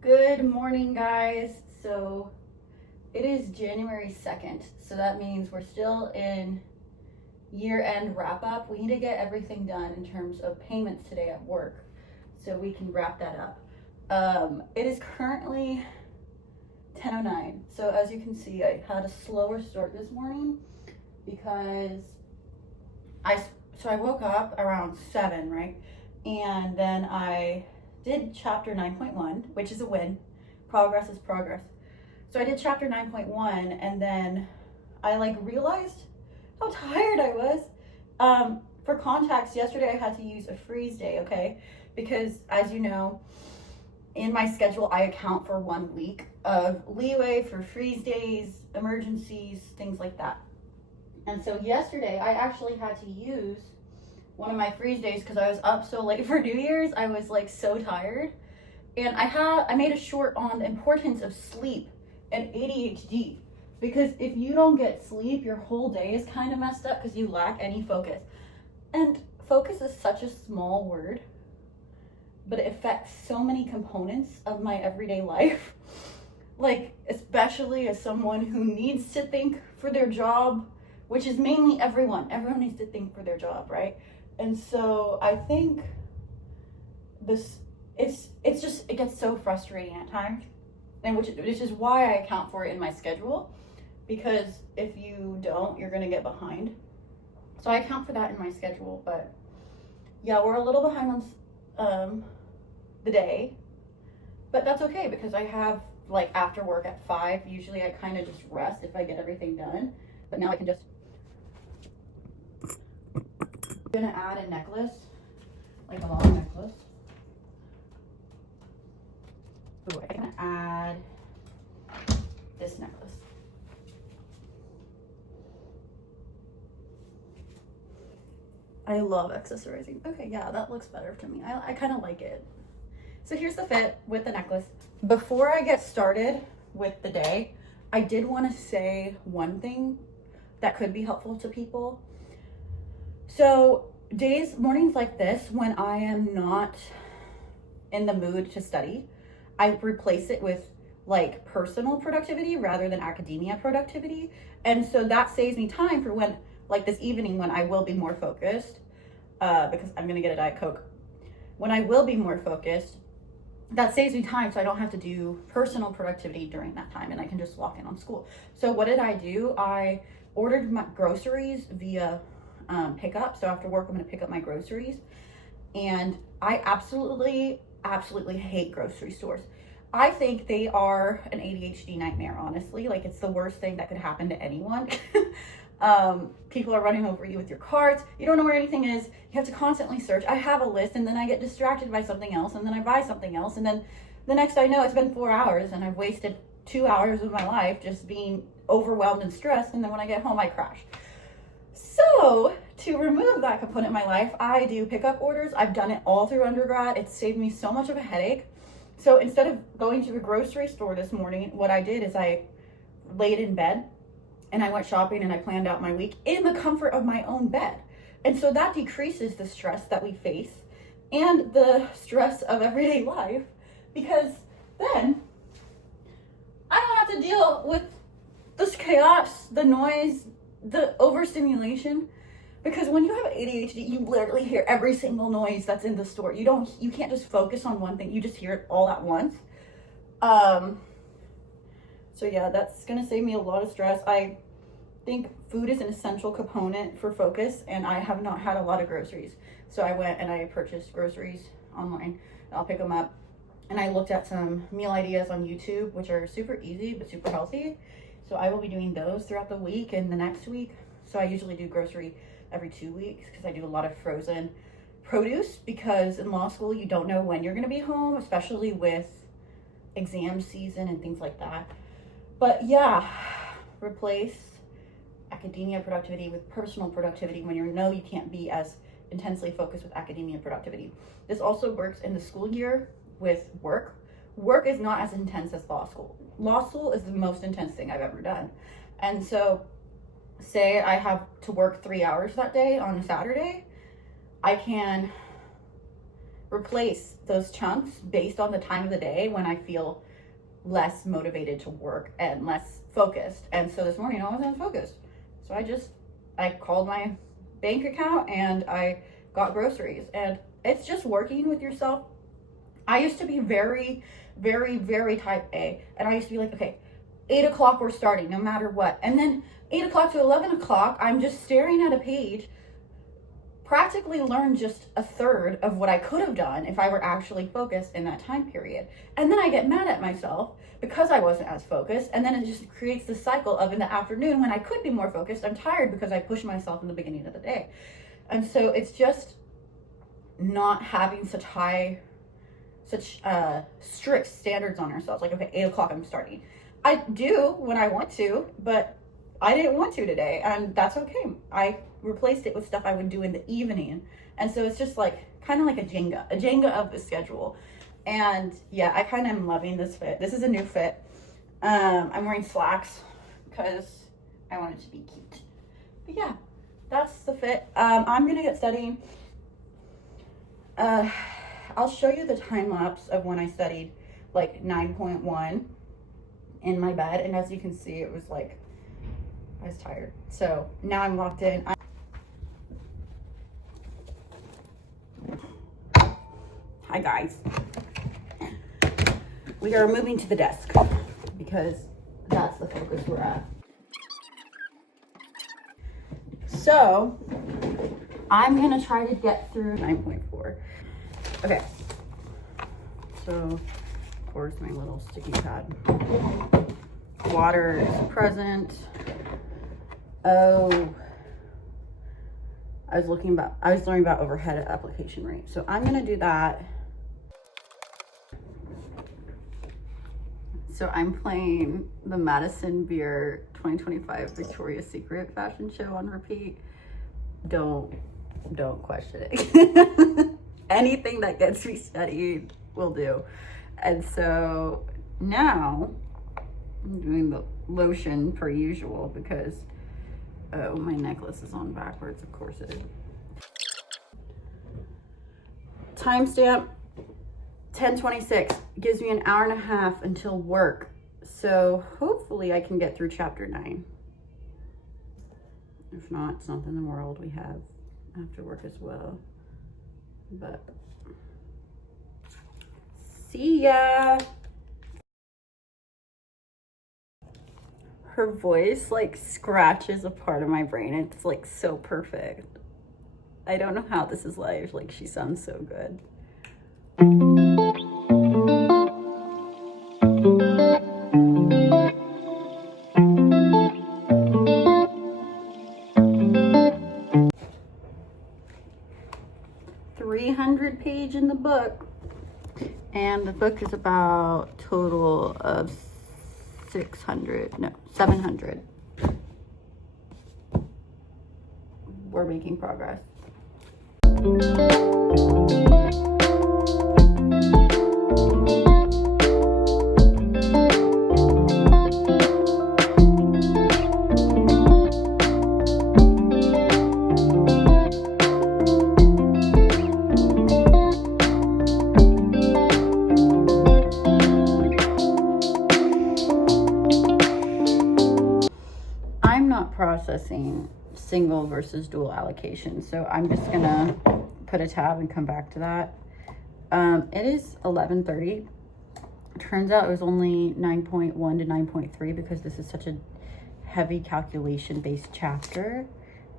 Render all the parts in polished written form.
Good morning, guys. So it is January 2nd, so that means we're still in year-end wrap-up. We need to get everything done in terms of payments today at work so we can wrap that up. It is currently 10:09. So as you can see, I had a slower start this morning because I woke up around 7, right? And then I did chapter 9.1, which is a win. Progress is progress. So I did chapter 9.1, and then I realized how tired I was. For context, yesterday I had to use a freeze day, okay? Because as you know, in my schedule, I account for 1 week of leeway for freeze days, emergencies, things like that. And so yesterday I actually had to use one of my freeze days because I was up so late for New Year's. I was so tired. And I made a short on the importance of sleep and ADHD, because if you don't get sleep, your whole day is kind of messed up because you lack any focus. And focus is such a small word, but it affects so many components of my everyday life. Especially as someone who needs to think for their job, which is mainly everyone. Everyone needs to think for their job, right? And so I think it gets so frustrating at times, and which is why I account for it in my schedule, because if you don't, you're gonna get behind. So I account for that in my schedule. But yeah, we're a little behind on the day, but that's okay because I have after work at 5. Usually I kind of just rest if I get everything done, but now I can just. I'm gonna add a necklace, a long necklace. Ooh, I'm gonna add this necklace. I love accessorizing. Okay, yeah, that looks better to me. I kind of like it. So here's the fit with the necklace. Before I get started with the day, I did want to say one thing that could be helpful to people. So mornings like this, when I am not in the mood to study, I replace it with personal productivity rather than academia productivity. And so that saves me time for when, this evening, when I will be more focused, because I'm gonna get a Diet Coke. When I will be more focused, that saves me time so I don't have to do personal productivity during that time, and I can just walk in on school. So what did I do? I ordered my groceries via pickup. So after work, I'm gonna pick up my groceries. And I absolutely hate grocery stores. I think they are an ADHD nightmare, honestly. It's the worst thing that could happen to anyone. People are running over you with your carts. You don't know where anything is. You have to constantly search. I have a list, and then I get distracted by something else, and then I buy something else, and then the next I know, it's been 4 hours, and I've wasted 2 hours of my life just being overwhelmed and stressed, and then when I get home, I crash. So to remove that component in my life, I do pickup orders. I've done it all through undergrad. It's saved me so much of a headache. So instead of going to the grocery store this morning, what I did is I laid in bed and I went shopping and I planned out my week in the comfort of my own bed. And so that decreases the stress that we face and the stress of everyday life, because then I don't have to deal with this chaos, the noise, the overstimulation. Because when you have ADHD, you literally hear every single noise that's in the store. You can't just focus on one thing. You just hear it all at once. So yeah, that's gonna save me a lot of stress. I think food is an essential component for focus, and I have not had a lot of groceries. So I went and I purchased groceries online. I'll pick them up. And I looked at some meal ideas on YouTube, which are super easy but super healthy. So I will be doing those throughout the week and the next week. So I usually do grocery every 2 weeks because I do a lot of frozen produce, because in law school you don't know when you're going to be home, especially with exam season and things like that. But yeah, replace academia productivity with personal productivity when you know you can't be as intensely focused with academia productivity. This also works in the school year with work. Work is not as intense as law school. Law school is the most intense thing I've ever done. And so say I have to work 3 hours that day on a Saturday, I can replace those chunks based on the time of the day when I feel less motivated to work and less focused. And so this morning I wasn't focused. So I called my bank account and I got groceries, and it's just working with yourself. I used to be very, very, very type A, and I used to be like, okay, 8 o'clock we're starting no matter what. And then 8 o'clock to 11 o'clock, I'm just staring at a page, practically learned just a third of what I could have done if I were actually focused in that time period. And then I get mad at myself because I wasn't as focused. And then it just creates this cycle of in the afternoon when I could be more focused, I'm tired because I pushed myself in the beginning of the day. And so it's just not having such strict standards on ourselves. Like, okay, 8 o'clock I'm starting. I do when I want to, but I didn't want to today, and that's okay. I replaced it with stuff I would do in the evening. And so it's just like kind of like a Jenga of the schedule. And yeah, I kind of am loving this fit. This is a new fit. I'm wearing slacks because I want it to be cute. But yeah, that's the fit. I'm gonna get studying. I'll show you the time lapse of when I studied like 9.1 in my bed, and as you can see, it was like I was tired. So now I'm locked in. Hi guys. We are moving to the desk because that's the focus we're at. So I'm gonna try to get through 9.4. Okay. So of course my little sticky pad. Water is present. Oh, I was learning about overhead application rate. So I'm gonna do that. So I'm playing the Madison Beer 2025 Victoria's Secret fashion show on repeat. Don't question it. Anything that gets me studied will do. And so now I'm doing the lotion per usual because oh, my necklace is on backwards. Of course it is. Timestamp 10:26 gives me an hour and a half until work. So hopefully I can get through chapter 9. If not, it's not in the world. We have after work as well. But see ya. Her voice like scratches a part of my brain. It's like so perfect. I don't know how this is live. Like, she sounds so good. Page in the book, and the book is about total of 700. We're making progress. Processing single versus dual allocation, so I'm just gonna put a tab and come back to that. It is 11:30. Turns out it was only 9.1 to 9.3 because this is such a heavy calculation based chapter,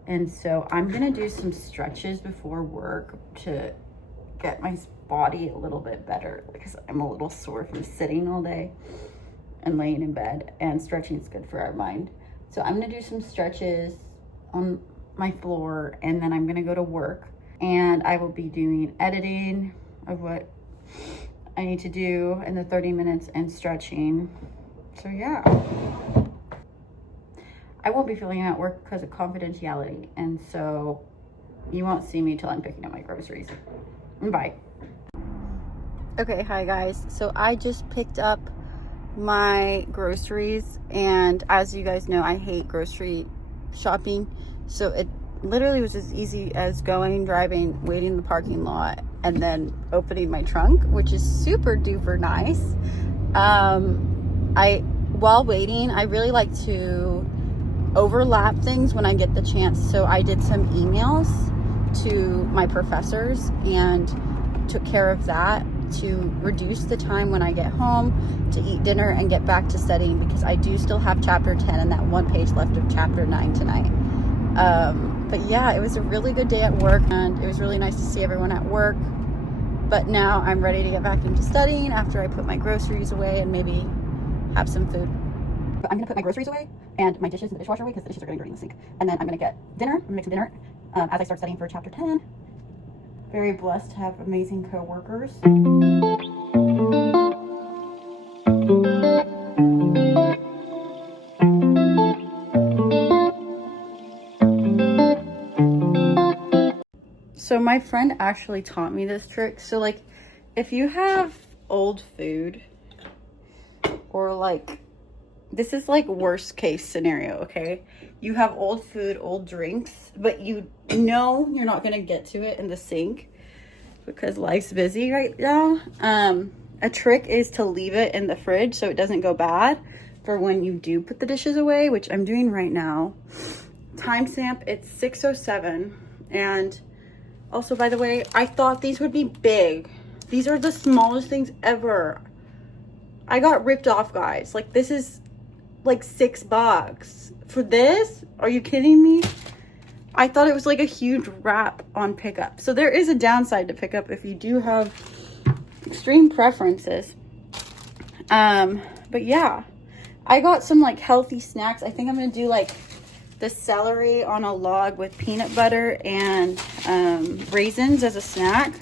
and so I'm gonna do some stretches before work to get my body a little bit better because I'm a little sore from sitting all day and laying in bed, and stretching is good for our mind. So I'm gonna do some stretches on my floor, and then I'm gonna go to work, and I will be doing editing of what I need to do in the 30 minutes and stretching. So yeah, I won't be filming at work because of confidentiality, and so you won't see me till I'm picking up my groceries. Bye. Okay, hi guys. So I just picked up my groceries, and as you guys know, I hate grocery shopping, so it literally was as easy as going, driving, waiting in the parking lot, and then opening my trunk, which is super duper nice. While waiting, I really like to overlap things when I get the chance. So I did some emails to my professors and took care of that to reduce the time when I get home to eat dinner and get back to studying, because I do still have chapter 10 and that one page left of chapter 9 tonight. But yeah, it was a really good day at work, and it was really nice to see everyone at work. But now I'm ready to get back into studying after I put my groceries away and maybe have some food. But I'm gonna put my groceries away and my dishes in the dishwasher away because the dishes are getting dirty in the sink. And then I'm gonna get dinner. I'm gonna make some dinner as I start studying for chapter 10. Very blessed to have amazing co-workers. So my friend actually taught me this trick. So like, if you have old food, or like, this is like worst case scenario, okay? You have old food, old drinks, but you know you're not gonna get to it in the sink because life's busy right now. A trick is to leave it in the fridge so it doesn't go bad for when you do put the dishes away, which I'm doing right now. Timestamp, it's 6:07. And also, by the way, I thought these would be big. These are the smallest things ever. I got ripped off, guys. Like, this is like $6 for this. Are you kidding me? I thought it was like a huge wrap on pickup. So there is a downside to pickup if you do have extreme preferences. But yeah, I got some like healthy snacks. I think I'm gonna do like the celery on a log with peanut butter and raisins as a snack.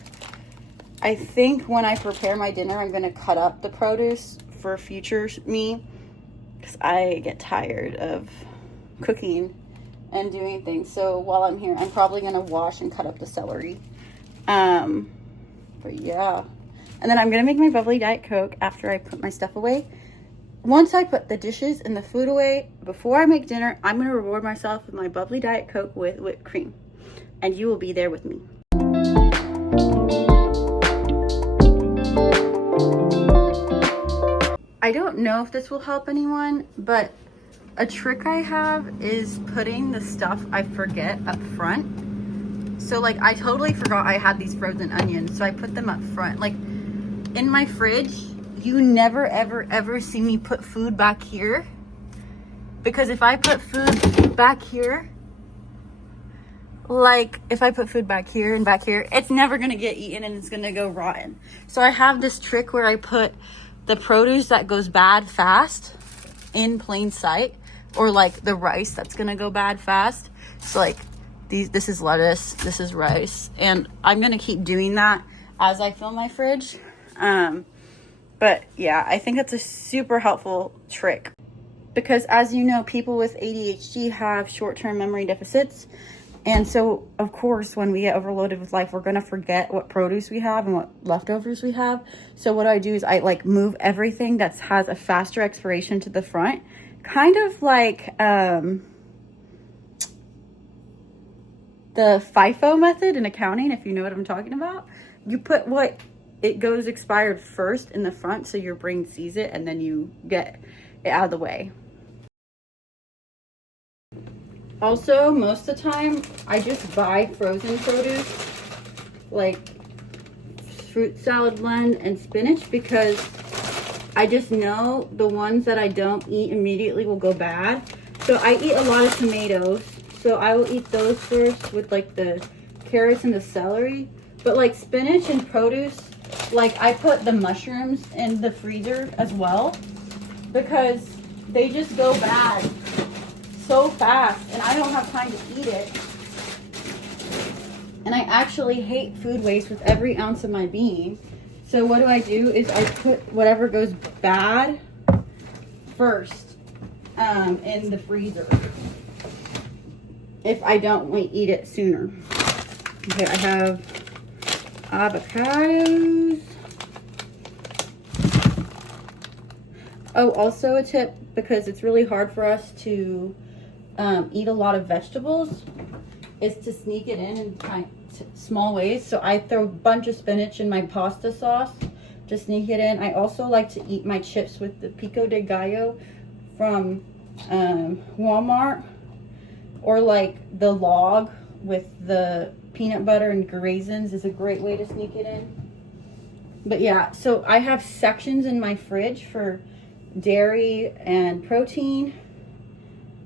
I think when I prepare my dinner, I'm gonna cut up the produce for future me, because I get tired of cooking and doing things. So while I'm here, I'm probably gonna wash and cut up the celery. But yeah, and then I'm gonna make my bubbly Diet Coke after I put my stuff away. Once I put the dishes and the food away, before I make dinner, I'm gonna reward myself with my bubbly Diet Coke with whipped cream, and you will be there with me. I don't know if this will help anyone, but a trick I have is putting the stuff I forget up front. So like, I totally forgot I had these frozen onions, so I put them up front. Like, in my fridge, you never ever ever see me put food back here, because if I put food back here, like if I put food back here and back here, it's never gonna get eaten and it's gonna go rotten. So I have this trick where I put the produce that goes bad fast in plain sight, or like the rice that's gonna go bad fast. So like this is lettuce, this is rice, and I'm gonna keep doing that as I fill my fridge. But yeah, I think that's a super helpful trick, because as you know, people with ADHD have short-term memory deficits. And so, of course, when we get overloaded with life, we're going to forget what produce we have and what leftovers we have. So what I do is I like move everything that has a faster expiration to the front, kind of like the FIFO method in accounting, if you know what I'm talking about. You put what it goes expired first in the front so your brain sees it, and then you get it out of the way. Also, most of the time, I just buy frozen produce, like fruit salad blend and spinach, because I just know the ones that I don't eat immediately will go bad. So I eat a lot of tomatoes, so I will eat those first with like the carrots and the celery. But like spinach and produce, like I put the mushrooms in the freezer as well, because they just go bad so fast and I don't have time to eat it. And I actually hate food waste with every ounce of my being. So what do is I put whatever goes bad first in the freezer if I don't eat it sooner. Okay, I have avocados. Oh, also a tip, because it's really hard for us to eat a lot of vegetables, is to sneak it in and small ways. So I throw a bunch of spinach in my pasta sauce to sneak it in. I also like to eat my chips with the pico de gallo from Walmart, or like the log with the peanut butter and raisins is a great way to sneak it in. But yeah, so I have sections in my fridge for dairy and protein,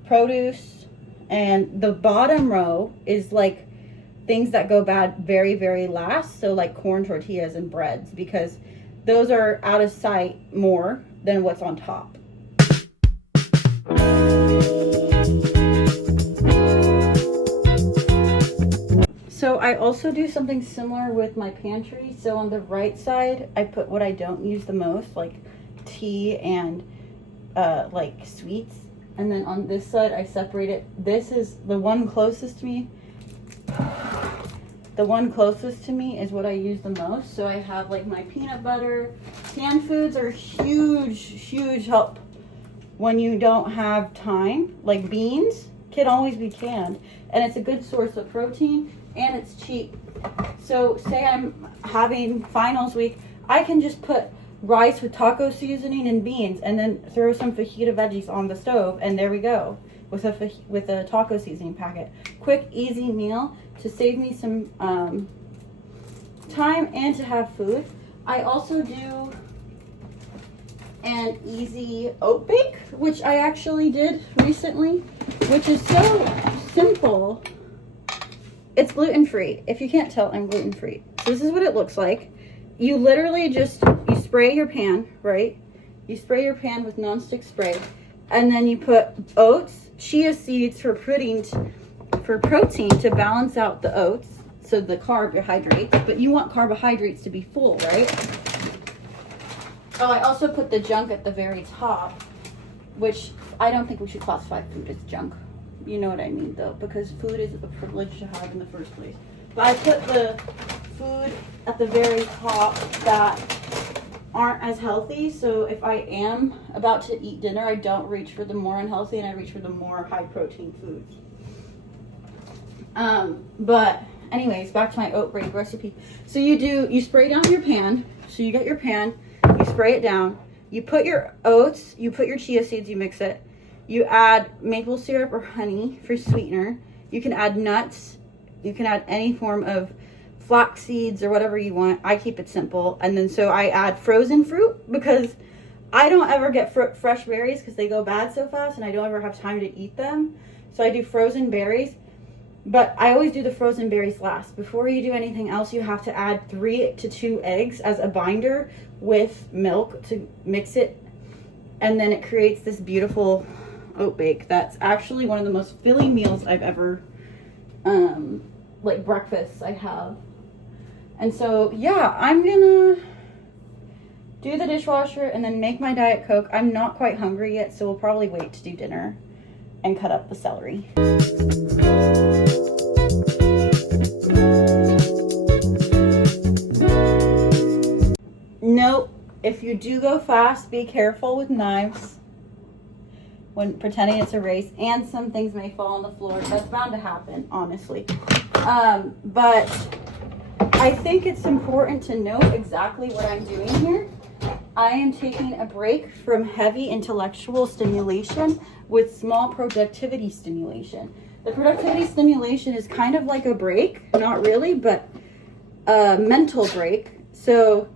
produce, and the bottom row is like things that go bad very, very last. So like corn tortillas and breads, because those are out of sight more than what's on top. So I also do something similar with my pantry. So on the right side, I put what I don't use the most, like tea and like sweets. And then on this side, I separate it. This is the one closest to me. The one closest to me is what I use the most. So I have like my peanut butter. Canned foods are huge help when you don't have time. Like beans can always be canned, and it's a good source of protein, and it's cheap. So say I'm having finals week, I can just put rice with taco seasoning and beans, and then throw some fajita veggies on the stove, and there we go with a taco seasoning packet. Quick, easy meal to save me some time and to have food. I also do an easy oat bake, which I actually did recently, which is so simple. It's gluten-free. If you can't tell, I'm gluten-free. So this is what it looks like. You literally just, you spray your pan, right? You spray your pan with nonstick spray, and then you put oats, chia seeds for protein to balance out the oats, so the carbohydrates, but you want carbohydrates to be full, right? Oh, I also put the junk at the very top, which I don't think we should classify food as junk. You know what I mean, though, because food is a privilege to have in the first place. But I put the food at the very top that aren't as healthy. So if I am about to eat dinner, I don't reach for the more unhealthy, and I reach for the more high protein foods. But anyways, back to my oat bake recipe. So you spray down your pan. So you get your pan, you spray it down, you put your oats, you put your chia seeds, you mix it. You add maple syrup or honey for sweetener. You can add nuts. You can add any form of flax seeds or whatever you want. I keep it simple. And then so I add frozen fruit, because I don't ever get fresh berries because they go bad so fast, and I don't ever have time to eat them. So I do frozen berries. But I always do the frozen berries last. Before you do anything else, you have to add 3 to 2 eggs as a binder with milk to mix it. And then it creates this beautiful oat bake that's actually one of the most filling meals I've ever, like breakfasts I have. And so, yeah, I'm gonna do the dishwasher and then make my Diet Coke. I'm not quite hungry yet, so we'll probably wait to do dinner and cut up the celery. Nope. If you do go fast, be careful with knives when pretending it's a race, and some things may fall on the floor. That's bound to happen, honestly. But I think it's important to know exactly what I'm doing here. I am taking a break from heavy intellectual stimulation with small productivity stimulation. The productivity stimulation is kind of like a break, not really, but a mental break. So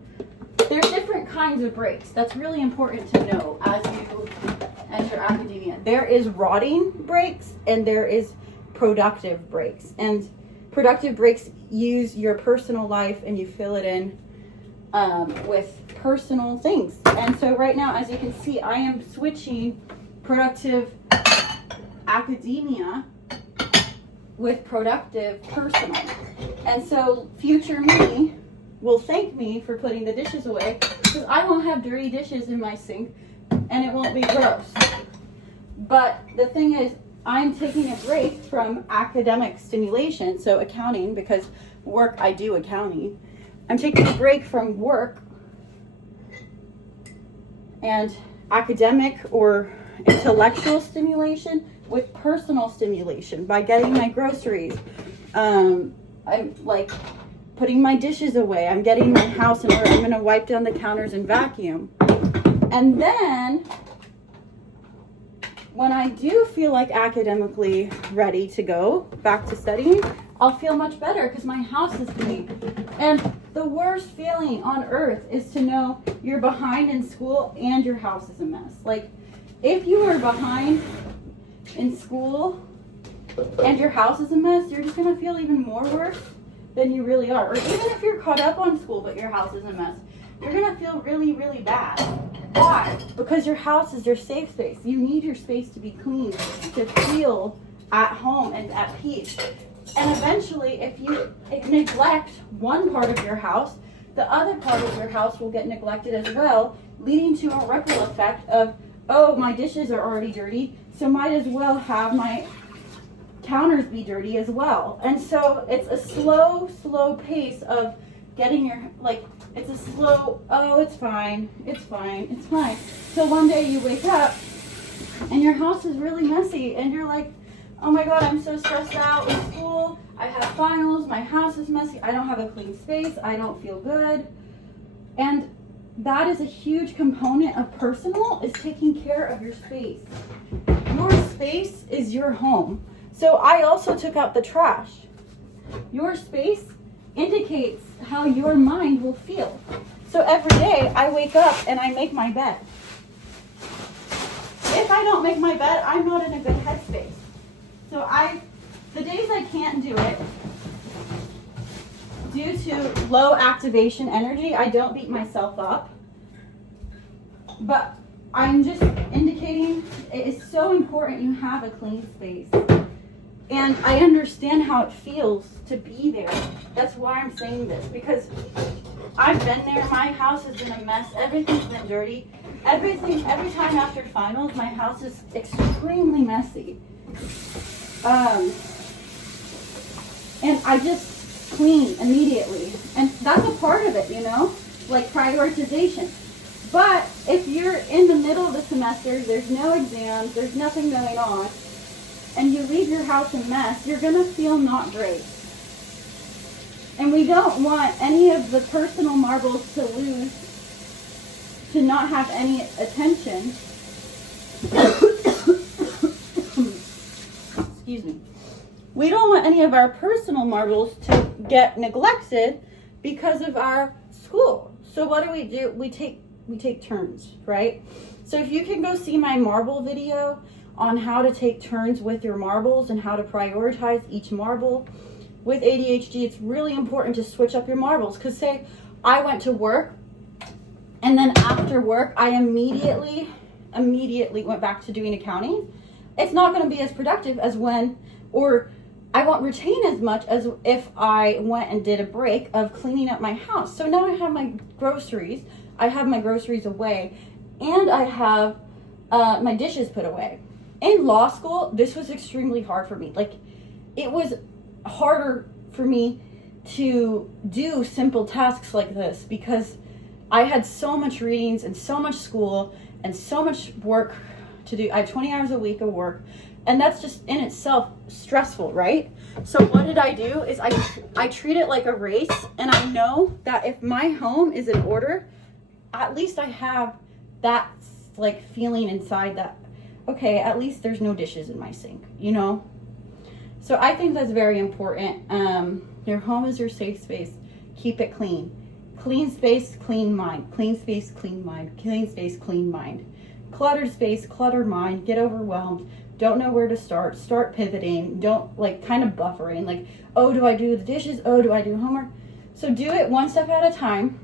there's different kinds of breaks. That's really important to know as you enter academia. There is rotting breaks and there is productive breaks. And productive breaks use your personal life and you fill it in with personal things. And so right now, as you can see, I am switching productive academia with productive personal. And so future me will thank me for putting the dishes away, because I won't have dirty dishes in my sink and it won't be gross. But the thing is, I'm taking a break from academic stimulation, so accounting, because work, I do accounting. I'm taking a break from work and academic or intellectual stimulation with personal stimulation by getting my groceries, I'm like putting my dishes away. I'm getting my house in order. I'm going to wipe down the counters and vacuum. And then when I do feel like academically ready to go back to studying, I'll feel much better because my house is clean. And the worst feeling on earth is to know you're behind in school and your house is a mess. Like, if you are behind in school and your house is a mess, you're just going to feel even more worse than you really are. Or even if you're caught up on school but your house is a mess, you're going to feel really, really bad. Why? Because your house is your safe space. You need your space to be clean, to feel at home and at peace. And eventually, if you neglect one part of your house, the other part of your house will get neglected as well, leading to a ripple effect of, oh, my dishes are already dirty, so might as well have my counters be dirty as well. And so it's a slow pace of getting your, like, it's a slow, oh, it's fine. So one day you wake up and your house is really messy and you're like, oh my God, I'm so stressed out in school. I have finals, my house is messy, I don't have a clean space, I don't feel good. And that is a huge component of personal, is taking care of your space. Your space is your home. So I also took out the trash. Your space indicates how your mind will feel. So every day I wake up and I make my bed. If I don't make my bed, I'm not in a good headspace. So the days I can't do it, due to low activation energy, I don't beat myself up. But I'm just indicating it is so important you have a clean space. And I understand how it feels to be there. That's why I'm saying this, because I've been there. My house has been a mess. Everything's been dirty. Every time after finals, my house is extremely messy. And I just clean immediately. And that's a part of it, you know, like prioritization. But if you're in the middle of the semester, there's no exams, there's nothing going on, and you leave your house a mess, you're going to feel not great. And we don't want any of the personal marbles to lose, to not have any attention. Excuse me. We don't want any of our personal marbles to get neglected because of our school. So what do? We take turns, right? So if you can go see my marble video on how to take turns with your marbles and how to prioritize each marble. With ADHD, it's really important to switch up your marbles. Because say I went to work and then after work I immediately went back to doing accounting. It's not going to be as productive as when, or I won't retain as much as if I went and did a break of cleaning up my house. So now I have my groceries. I have my groceries away and I have my dishes put away. In law school, this was extremely hard for me. Like, it was harder for me to do simple tasks like this because I had so much readings and so much school and so much work to do. I have 20 hours a week of work, and that's just in itself stressful, right? So what did I do is I treat it like a race, and I know that if my home is in order, at least I have that like feeling inside that, okay, at least there's no dishes in my sink, you know? So I think that's very important. Your home is your safe space. Keep it clean. Clean space, clean mind. Clean space, clean mind. Clean space, clean mind. Cluttered space, cluttered mind. Get overwhelmed. Don't know where to start. Start pivoting. Don't, like, kind of buffering. Like, oh, do I do the dishes? Oh, do I do homework? So do it one step at a time.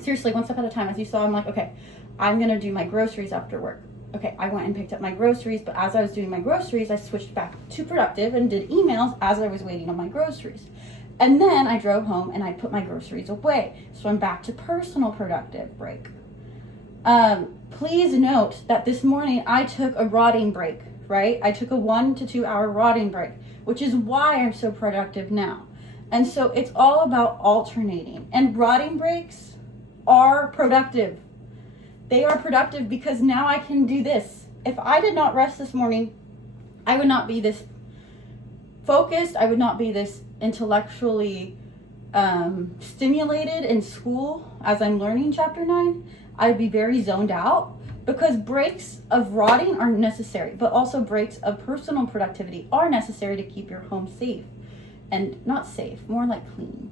Seriously, one step at a time. As you saw, I'm like, okay, I'm going to do my groceries after work. Okay, I went and picked up my groceries, but as I was doing my groceries, I switched back to productive and did emails as I was waiting on my groceries. And then I drove home and I put my groceries away. So I'm back to personal productive break. Please note that this morning I took a rotting break, right? I took a 1 to 2 hour rotting break, which is why I'm so productive now. And so it's all about alternating. And rotting breaks are productive. They are productive because now I can do this. If I did not rest this morning, I would not be this focused. I would not be this intellectually stimulated in school as I'm learning chapter 9, I'd be very zoned out, because breaks of rotting are necessary, but also breaks of personal productivity are necessary to keep your home safe. And not safe, more like clean.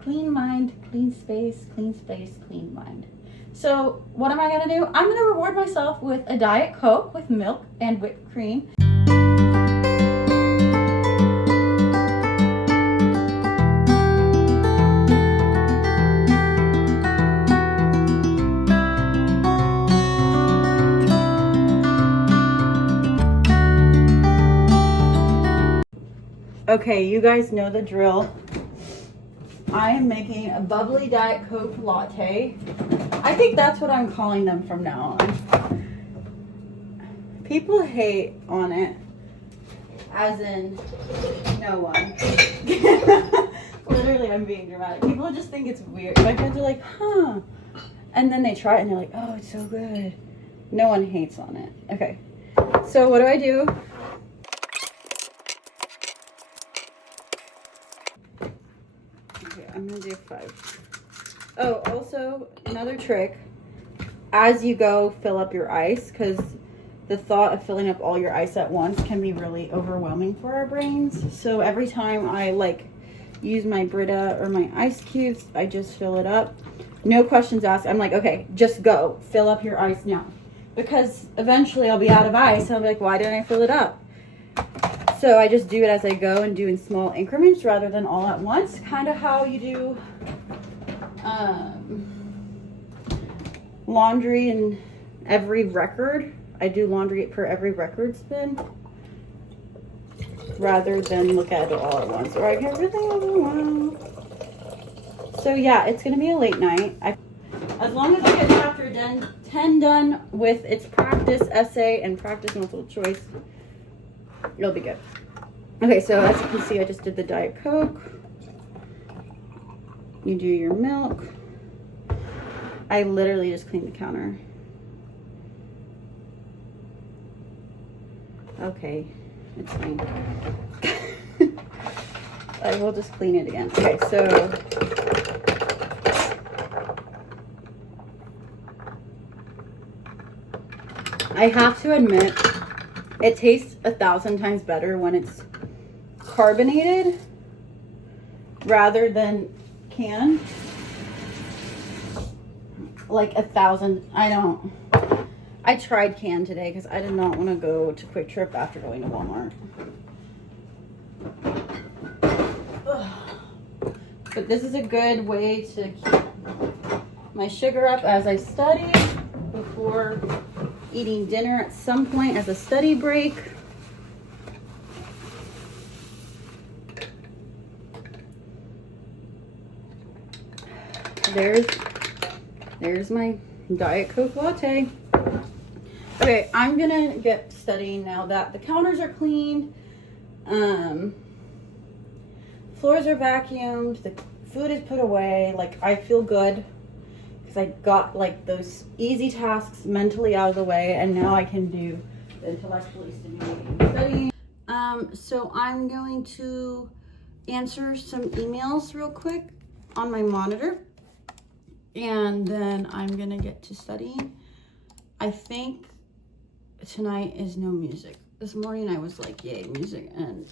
Clean mind, clean space, clean mind. So what am I gonna do? I'm gonna reward myself with a Diet Coke with milk and whipped cream. Okay, you guys know the drill. I am making a bubbly Diet Coke latte. I think that's what I'm calling them from now on. People hate on it, as in no one. Literally, I'm being dramatic. People just think it's weird. My friends are like, huh. And then they try it and they're like, oh, it's so good. No one hates on it. Okay, so what do? I'm gonna do 5. Oh, also another trick, as you go, fill up your ice, because the thought of filling up all your ice at once can be really overwhelming for our brains. So every time I use my Brita or my ice cubes, I just fill it up. No questions asked. I'm like, okay, just go, fill up your ice now, because eventually I'll be out of ice and I'll be like, why didn't I fill it up? So I just do it as I go and do in small increments rather than all at once. Kind of how you do laundry in every record. I do laundry per every record spin rather than look at it all at once, or I get really overwhelmed. So yeah, it's going to be a late night. As long as I get chapter 10 done with its practice essay and practice multiple choice, it'll be good. Okay, so as you can see, I just did the Diet Coke. You do your milk. I literally just cleaned the counter. Okay, it's fine. I will just clean it again. Okay, so I have to admit, it tastes 1,000 times better when it's carbonated rather than canned. Like 1,000. I tried canned today because I did not want to go to Quick Trip after going to Walmart. Ugh. But this is a good way to keep my sugar up as I study before eating dinner at some point as a study break. There's my Diet Coke latte. Okay, I'm gonna get studying now that the counters are cleaned, floors are vacuumed, the food is put away. Like, I feel good because I got like those easy tasks mentally out of the way, and now I can do the intellectually stimulating studying. So I'm going to answer some emails real quick on my monitor, and then I'm gonna get to studying. I think tonight is no music. This morning I was like, yay, music, and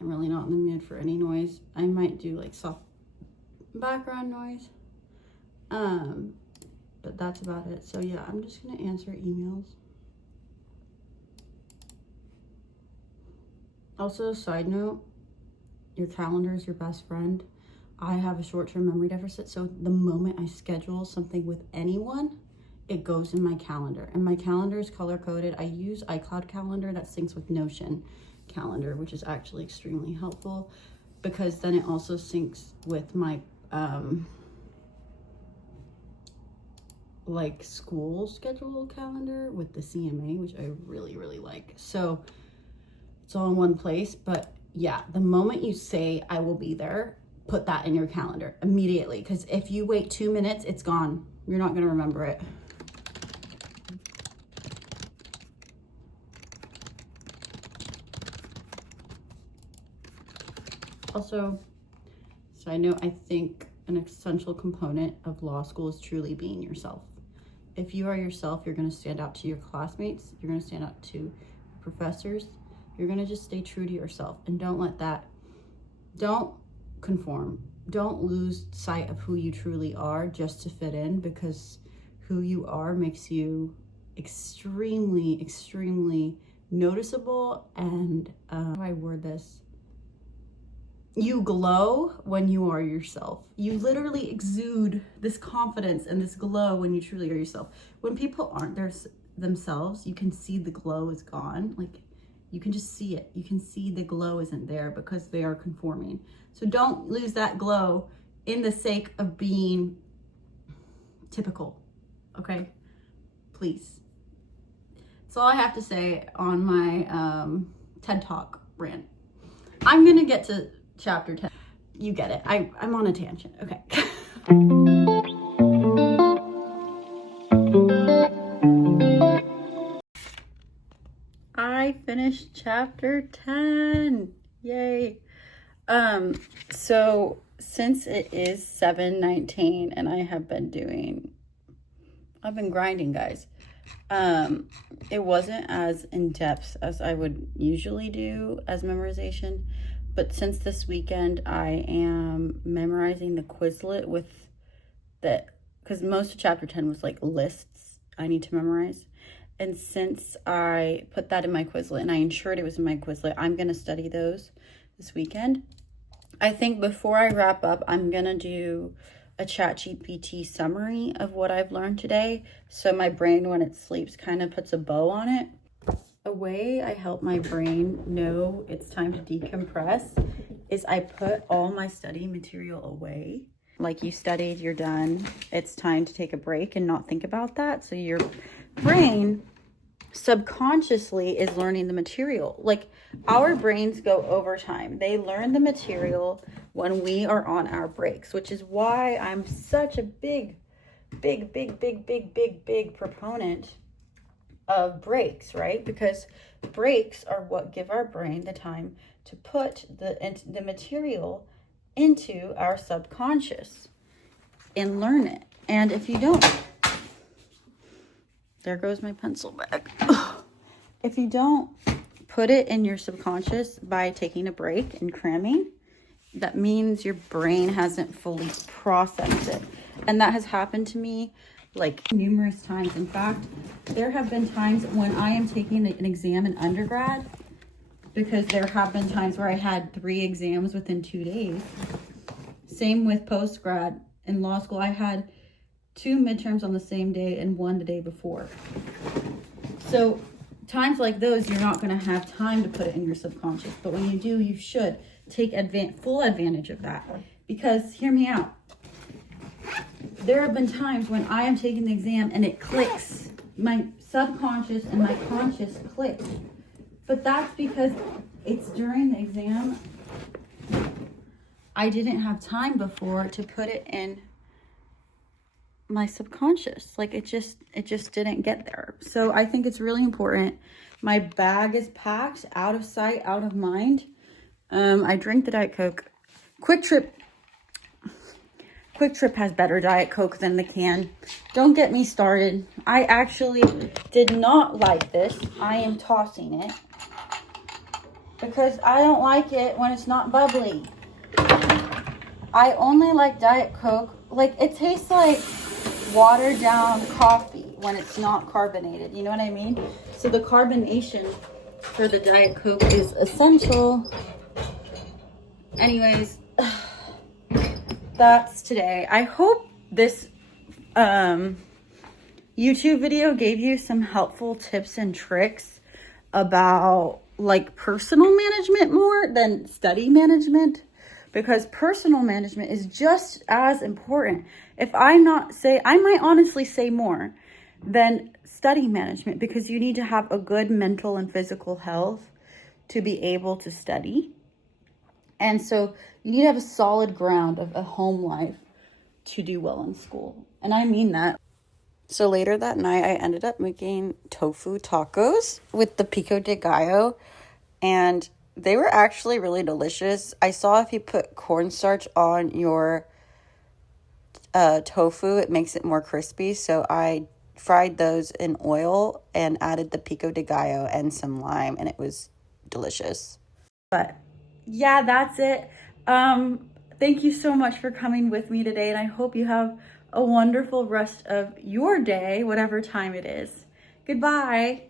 I'm really not in the mood for any noise. I might do like soft background noise, but that's about it. So yeah, I'm just gonna answer emails. Also, side note, your calendar is your best friend. I have a short-term memory deficit, so the moment I schedule something with anyone, it goes in my calendar, and my calendar is color-coded. I use iCloud Calendar that syncs with Notion Calendar, which is actually extremely helpful because then it also syncs with my like school schedule calendar with the CMA, which I really, really like. So it's all in one place. But yeah, the moment you say I will be there, put that in your calendar immediately, because if you wait 2 minutes, it's gone. You're not going to remember it. Also, side note, I think an essential component of law school is truly being yourself. If you are yourself, you're going to stand out to your classmates. You're going to stand out to professors. You're going to just stay true to yourself, and don't conform. Don't lose sight of who you truly are just to fit in, because who you are makes you extremely, extremely noticeable. And how do I word this? You glow when you are yourself. You literally exude this confidence and this glow when you truly are yourself. When people aren't themselves, you can see the glow is gone. Like, you can just see it. You can see the glow isn't there because they are conforming. So don't lose that glow in the sake of being typical, okay? Please. That's all I have to say on my TED Talk rant. I'm gonna get to chapter 10. You get it. I'm on a tangent. Okay. I finished chapter 10. Yay. So since it is 7:19 and I've been grinding, guys. It wasn't as in-depth as I would usually do as memorization, but since this weekend I am memorizing the Quizlet because most of chapter 10 was like lists I need to memorize. And since I put that in my Quizlet and I ensured it was in my Quizlet, I'm going to study those this weekend. I think before I wrap up, I'm going to do a ChatGPT summary of what I've learned today, so my brain, when it sleeps, kind of puts a bow on it. A way I help my brain know it's time to decompress is I put all my study material away. Like, you studied, you're done. It's time to take a break and not think about that. So your brain subconsciously is learning the material. Like, our brains go overtime. They learn the material when we are on our breaks, which is why I'm such a big proponent of breaks, right? Because breaks are what give our brain the time to put the material into our subconscious and learn it. And if you don't, there goes my pencil bag. If you don't put it in your subconscious by taking a break and cramming, that means your brain hasn't fully processed it. And that has happened to me like numerous times. In fact, there have been times when I am taking an exam in undergrad, because there have been times where I had 3 exams within 2 days. Same with postgrad. In law school, I had 2 midterms on the same day and 1 the day before. So times like those, you're not going to have time to put it in your subconscious. But when you do, you should take full advantage of that. Because, hear me out, there have been times when I am taking the exam and it clicks. My subconscious and my conscious click. But that's because it's during the exam. I didn't have time before to put it in my subconscious. Like, it just didn't get there. So I think it's really important. My bag is packed, out of sight, out of mind. I drink the Diet Coke. Quick Trip has better Diet Coke than the can. Don't get me started. I actually did not like this. I am tossing it because I don't like it when it's not bubbly. I only like Diet Coke. Like, it tastes like watered down coffee when it's not carbonated. You know what I mean? So the carbonation for the Diet Coke is essential. Anyways, that's today. I hope this YouTube video gave you some helpful tips and tricks about like personal management more than study management, because personal management is just as important. I might honestly say more than study management, because you need to have a good mental and physical health to be able to study. And so you need to have a solid ground of a home life to do well in school. And I mean that. So later that night, I ended up making tofu tacos with the pico de gallo. And they were actually really delicious. I saw if you put cornstarch on your tofu, it makes it more crispy. So I fried those in oil and added the pico de gallo and some lime, and it was delicious. But yeah, that's it. Thank you so much for coming with me today, and I hope you have a wonderful rest of your day, whatever time it is. Goodbye.